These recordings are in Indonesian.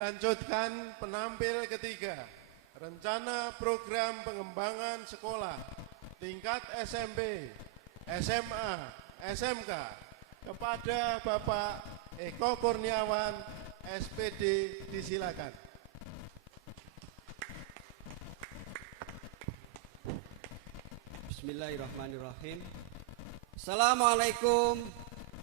Lanjutkan penampil ketiga, rencana program pengembangan sekolah tingkat SMP, SMA, SMK kepada Bapak Eko Kurniawan, SPD, disilakan. Bismillahirrahmanirrahim. Assalamualaikum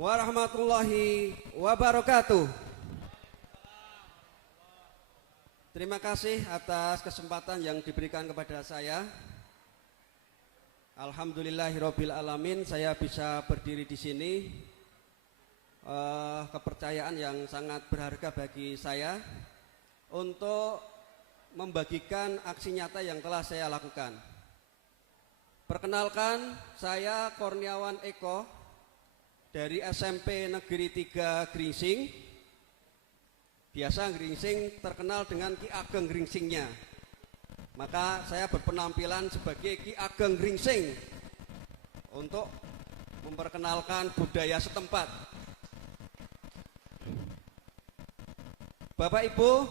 warahmatullahi wabarakatuh. Terima kasih atas kesempatan yang diberikan kepada saya. Alhamdulillahirabbil alamin, saya bisa berdiri di sini. Kepercayaan yang sangat berharga bagi saya untuk membagikan aksi nyata yang telah saya lakukan. Perkenalkan, saya Kurniawan Eko dari SMP Negeri 3 Gringsing. Biasa Gringsing terkenal dengan Ki Ageng Gringsingnya. Maka saya berpenampilan sebagai Ki Ageng Gringsing untuk memperkenalkan budaya setempat. Bapak Ibu,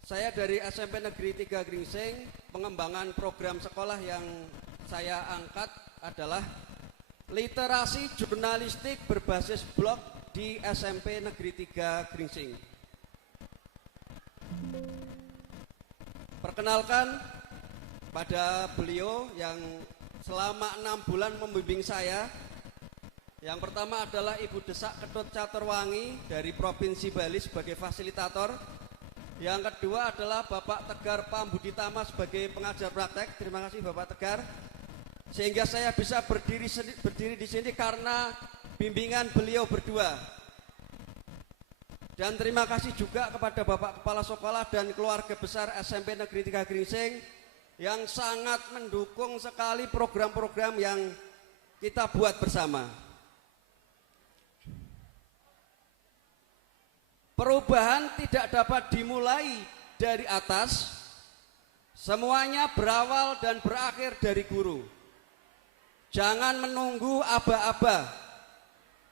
saya dari SMP Negeri 3 Gringsing. Pengembangan program sekolah yang saya angkat adalah literasi jurnalistik berbasis blog di SMP Negeri 3 Gringsing. Perkenalkan pada beliau yang selama 6 bulan membimbing saya. Yang pertama adalah Ibu Desak Ketut Caturwangi dari Provinsi Bali sebagai fasilitator. Yang kedua adalah Bapak Tegar Pambuditama sebagai pengajar praktek. Terima kasih Bapak Tegar. Sehingga saya bisa berdiri di sini karena bimbingan beliau berdua. Dan terima kasih juga kepada Bapak Kepala Sekolah dan keluarga besar SMP Negeri 3 Gringsing yang sangat mendukung sekali program-program yang kita buat bersama. Perubahan tidak dapat dimulai dari atas, semuanya berawal dan berakhir dari guru. Jangan menunggu aba-aba,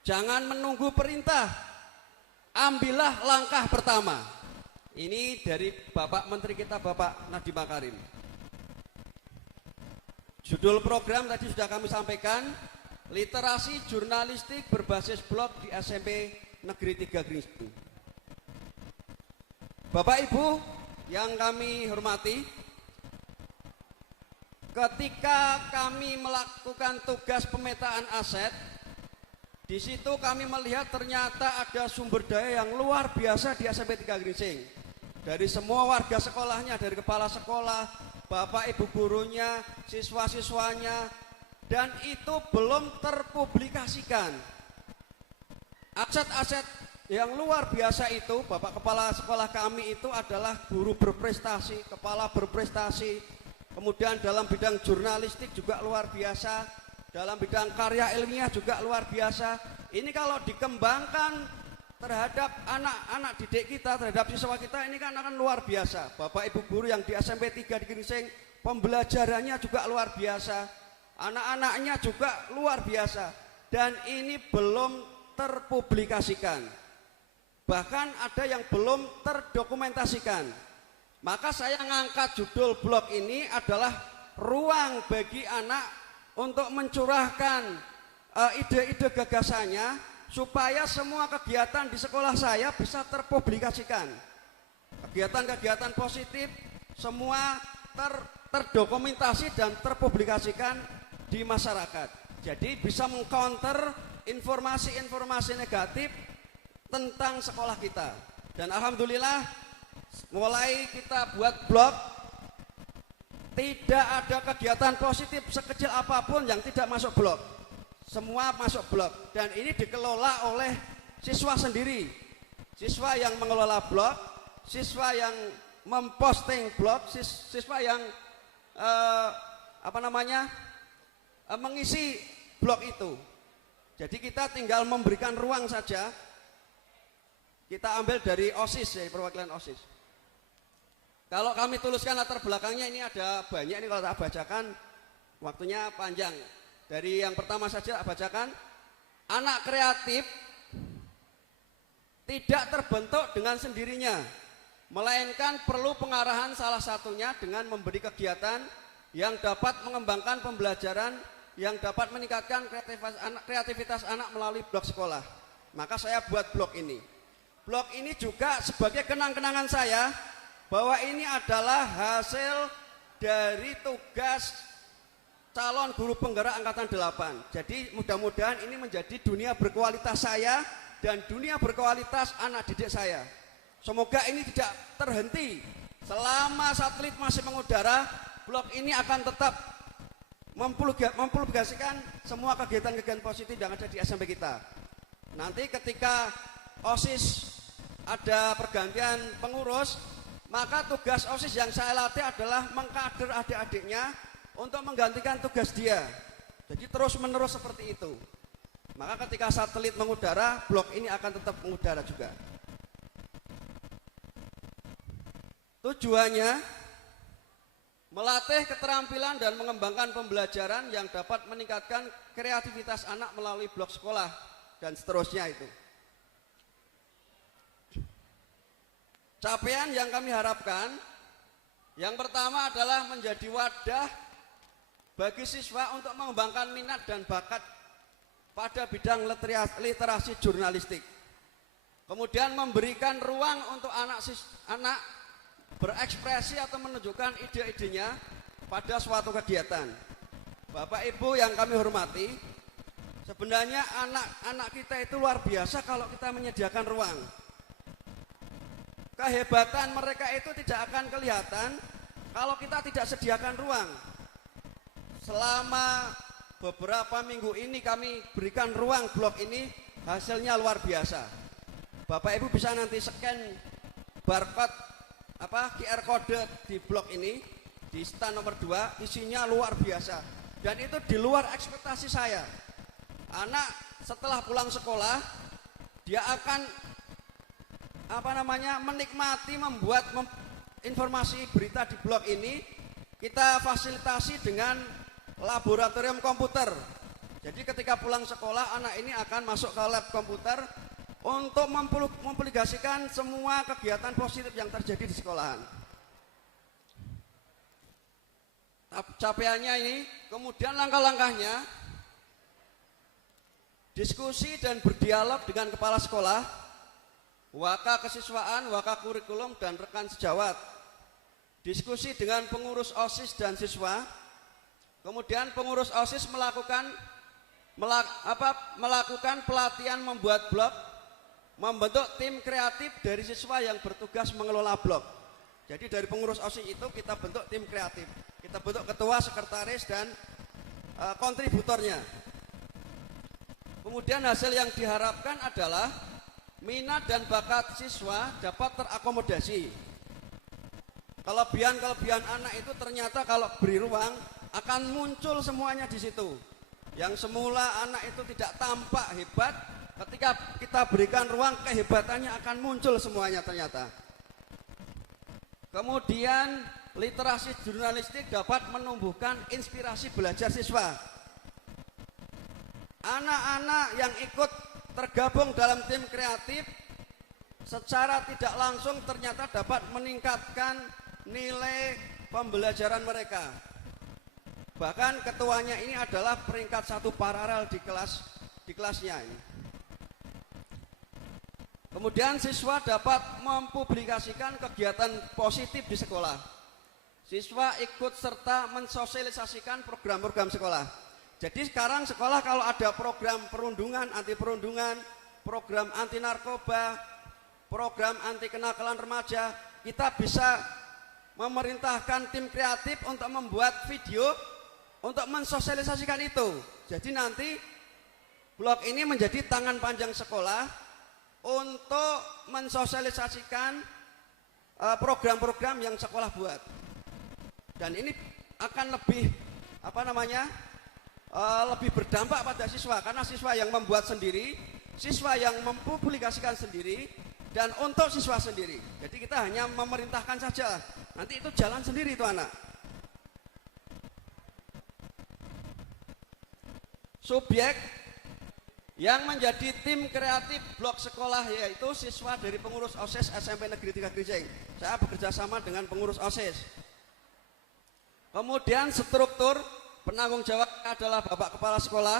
jangan menunggu perintah, ambillah langkah pertama. Ini dari Bapak Menteri kita, Bapak Nadiem Makarim. Judul program tadi sudah kami sampaikan, literasi jurnalistik berbasis blog di SMP Negeri 3 Gringsing. Bapak Ibu yang kami hormati, ketika kami melakukan tugas pemetaan aset, di situ kami melihat ternyata ada sumber daya yang luar biasa di SMP 3 Gringsing. Dari semua warga sekolahnya, dari kepala sekolah, bapak ibu gurunya, siswa-siswanya, dan itu belum terpublikasikan. Aset-aset yang luar biasa itu, bapak kepala sekolah kami itu adalah guru berprestasi, kepala berprestasi, kemudian dalam bidang jurnalistik juga luar biasa, dalam bidang karya ilmiah juga luar biasa. Ini kalau dikembangkan terhadap anak-anak didik kita, terhadap siswa kita, ini kan akan luar biasa. Bapak ibu guru yang di SMP 3 di Gringsing, pembelajarannya juga luar biasa, anak-anaknya juga luar biasa, dan ini belum terpublikasikan. Bahkan ada yang belum terdokumentasikan. Maka saya ngangkat judul blog ini adalah ruang bagi anak untuk mencurahkan ide-ide gagasannya supaya semua kegiatan di sekolah saya bisa terpublikasikan. Kegiatan-kegiatan positif semua terdokumentasi dan terpublikasikan di masyarakat. Jadi bisa mengcounter informasi-informasi negatif tentang sekolah kita. Dan alhamdulillah mulai kita buat blog, tidak ada kegiatan positif sekecil apapun yang tidak masuk blog. Semua masuk blog, dan ini dikelola oleh siswa sendiri. Siswa yang mengelola blog, siswa yang memposting blog, siswa yang mengisi blog itu. Jadi kita tinggal memberikan ruang saja. Kita ambil dari OSIS, ya, perwakilan OSIS. Kalau kami tuliskan latar belakangnya ini ada banyak, ini kalau tak bacakan waktunya panjang. Dari yang pertama saja tak bacakan, anak kreatif tidak terbentuk dengan sendirinya. melainkan perlu pengarahan salah satunya dengan memberi kegiatan yang dapat mengembangkan pembelajaran, yang dapat meningkatkan kreativitas anak melalui blog sekolah. Maka saya buat blog ini. Blog ini juga sebagai kenang-kenangan saya bahwa ini adalah hasil dari tugas calon guru penggerak angkatan 8. Jadi mudah-mudahan ini menjadi dunia berkualitas saya dan dunia berkualitas anak didik saya. Semoga ini tidak terhenti. Selama satelit masih mengudara, blog ini akan tetap mempublikasikan semua kegiatan-kegiatan positif yang ada di SMP kita. Nanti ketika OSIS ada pergantian pengurus, maka tugas OSIS yang saya latih adalah mengkader adik-adiknya untuk menggantikan tugas dia. Jadi terus-menerus seperti itu. Maka ketika satelit mengudara, blog ini akan tetap mengudara juga. Tujuannya melatih keterampilan dan mengembangkan pembelajaran yang dapat meningkatkan kreativitas anak melalui blog sekolah dan seterusnya itu. Capaian yang kami harapkan, yang pertama adalah menjadi wadah bagi siswa untuk mengembangkan minat dan bakat pada bidang literasi jurnalistik. Kemudian memberikan ruang untuk anak berekspresi atau menunjukkan ide-idenya pada suatu kegiatan. Bapak Ibu yang kami hormati, sebenarnya anak-anak kita itu luar biasa kalau kita menyediakan ruang. Kehebatan mereka itu tidak akan kelihatan kalau kita tidak sediakan ruang. Selama beberapa minggu ini kami berikan ruang blog ini, hasilnya luar biasa. Bapak Ibu bisa nanti scan barcode QR kode di blog ini, di stand nomor 2, isinya luar biasa. Dan itu di luar ekspektasi saya. Anak setelah pulang sekolah, dia akan menikmati membuat informasi berita di blog ini. Kita fasilitasi dengan laboratorium komputer. Jadi ketika pulang sekolah, anak ini akan masuk ke lab komputer untuk mempublikasikan semua kegiatan positif yang terjadi di sekolahan. Capaiannya ini, kemudian langkah-langkahnya, diskusi dan berdialog dengan kepala sekolah, waka kesiswaan, waka kurikulum, dan rekan sejawat. Diskusi dengan pengurus OSIS dan siswa. Kemudian pengurus OSIS melakukan pelatihan membuat blog, membentuk tim kreatif dari siswa yang bertugas mengelola blog. Jadi dari pengurus OSIS itu kita bentuk tim kreatif. Kita bentuk ketua, sekretaris, dan kontributornya. Kemudian hasil yang diharapkan adalah minat dan bakat siswa dapat terakomodasi. Kelebihan-kelebihan anak itu ternyata kalau beri ruang akan muncul semuanya di situ. Yang semula anak itu tidak tampak hebat, ketika kita berikan ruang, kehebatannya akan muncul semuanya ternyata. Kemudian literasi jurnalistik dapat menumbuhkan inspirasi belajar siswa. Anak-anak yang ikut tergabung dalam tim kreatif secara tidak langsung ternyata dapat meningkatkan nilai pembelajaran mereka. Bahkan ketuanya ini adalah peringkat 1 paralel di kelasnya ini. Kemudian siswa dapat mempublikasikan kegiatan positif di sekolah. Siswa ikut serta mensosialisasikan program-program sekolah. Jadi sekarang sekolah kalau ada program perundungan, anti perundungan, program anti narkoba, program anti kenakalan remaja, kita bisa memerintahkan tim kreatif untuk membuat video untuk mensosialisasikan itu. Jadi nanti blog ini menjadi tangan panjang sekolah untuk mensosialisasikan program-program yang sekolah buat. Dan ini akan lebih lebih berdampak pada siswa, karena siswa yang membuat sendiri, siswa yang mempublikasikan sendiri, dan untuk siswa sendiri. Jadi kita hanya memerintahkan saja, nanti itu jalan sendiri itu anak. Subjek Yang menjadi tim kreatif blok sekolah yaitu siswa dari pengurus OSIS SMP Negeri 3 Grijing. Saya bekerja sama dengan pengurus OSIS. Kemudian struktur penanggung jawab adalah Bapak Kepala Sekolah,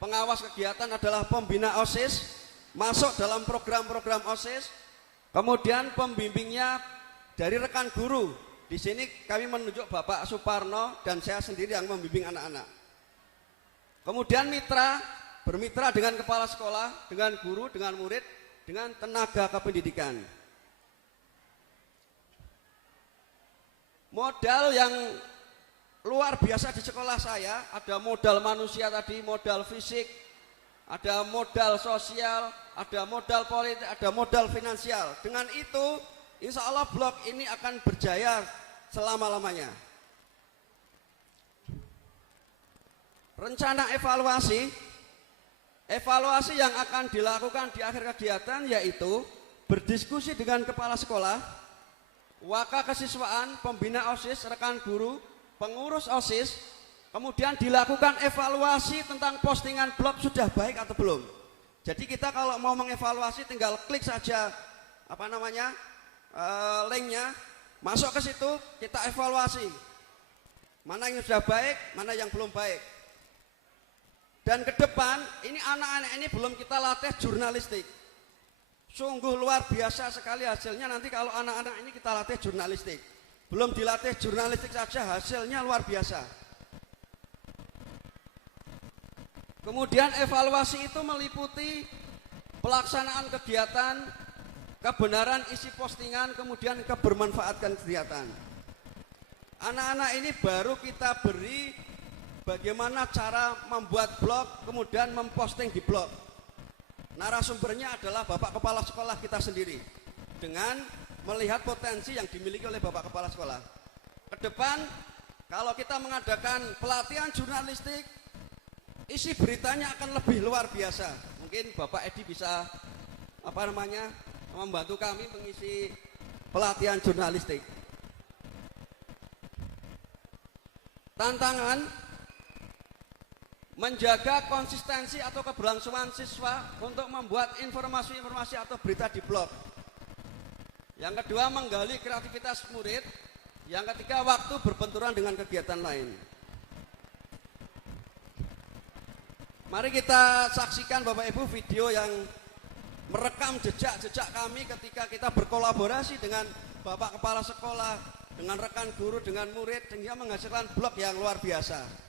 pengawas kegiatan adalah pembina OSIS, masuk dalam program-program OSIS, kemudian pembimbingnya dari rekan guru. Di sini kami menunjuk Bapak Suparno dan saya sendiri yang membimbing anak-anak. Kemudian bermitra dengan kepala sekolah, dengan guru, dengan murid, dengan tenaga kependidikan. Modal yang luar biasa di sekolah saya, ada modal manusia tadi, modal fisik, ada modal sosial, ada modal politik, ada modal finansial. Dengan itu, insya Allah blok ini akan berjaya selama-lamanya. Rencana evaluasi yang akan dilakukan di akhir kegiatan yaitu berdiskusi dengan kepala sekolah, waka kesiswaan, pembina OSIS, rekan guru, pengurus OSIS, kemudian dilakukan evaluasi tentang postingan blog sudah baik atau belum. Jadi kita kalau mau mengevaluasi tinggal klik saja linknya, masuk ke situ, kita evaluasi mana yang sudah baik, mana yang belum baik. Dan ke depan, ini anak-anak ini belum kita latih jurnalistik. Sungguh luar biasa sekali hasilnya nanti kalau anak-anak ini kita latih jurnalistik. Belum dilatih jurnalistik saja hasilnya luar biasa. Kemudian evaluasi itu meliputi pelaksanaan kegiatan, kebenaran isi postingan, kemudian kebermanfaatan kegiatan. Anak-anak ini baru kita beri bagaimana cara membuat blog, kemudian memposting di blog. Narasumbernya adalah Bapak Kepala Sekolah kita sendiri. Dengan melihat potensi yang dimiliki oleh Bapak Kepala Sekolah. Ke depan, kalau kita mengadakan pelatihan jurnalistik, isi beritanya akan lebih luar biasa. Mungkin Bapak Edi bisa membantu kami mengisi pelatihan jurnalistik. Tantangan menjaga konsistensi atau keberlangsungan siswa untuk membuat informasi-informasi atau berita di blog. Yang kedua, menggali kreativitas murid. Yang ketiga, waktu berbenturan dengan kegiatan lain. Mari kita saksikan Bapak Ibu video yang merekam jejak-jejak kami ketika kita berkolaborasi dengan Bapak Kepala Sekolah, dengan rekan guru, dengan murid, sehingga menghasilkan blog yang luar biasa.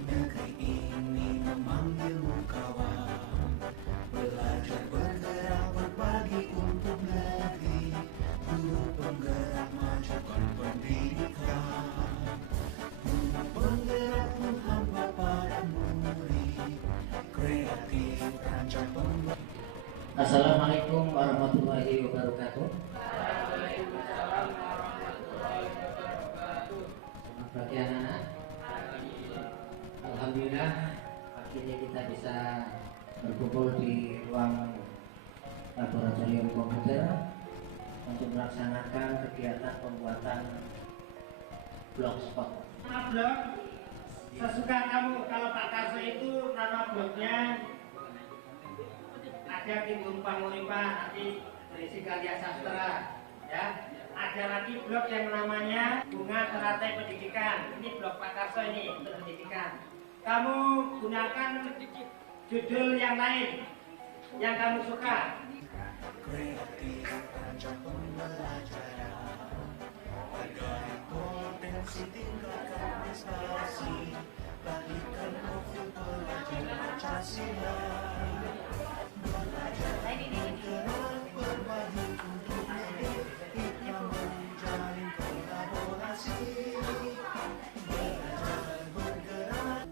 Negeri ini memanggilmu kawan, belajar bergerak berbagi untuk negeri, guru penggerak majukan pendidikan, guru penggerak menghamba pada murid, kreatif rancang pembangunan. Assalamualaikum warahmatullahi wabarakatuh. Selamat pagi anak-anak. Alhamdulillah pagi ini kita bisa berkumpul di ruang laboratorium komputer untuk melaksanakan kegiatan pembuatan blogspot. Blog sesuka kamu. Kalau Pak Karso itu nama blognya ada Timbul Panguripan, nanti berisi karya sastra, ya. Ada lagi blog yang namanya Bunga Teratai Pendidikan. Ini blog Pak Karso ini untuk pendidikan. Kamu gunakan judul yang lain yang kamu suka. kreatif rancang pembelajaran. Hargai potensi, tingkatkan prestasi, bagikan profil pelajar Pancasila. Belajar bergerak berbagi untuk lebih, hikmah menjalin kolaborasi. Belajar bergerak.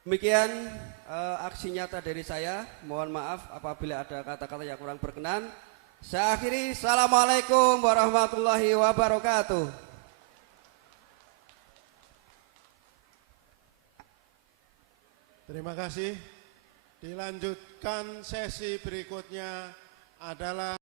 Demikian aksi nyata dari saya. Mohon maaf apabila ada kata-kata yang kurang berkenan. Saya akhiri. Assalamualaikum warahmatullahi wabarakatuh. Terima kasih. Dilanjutkan sesi berikutnya adalah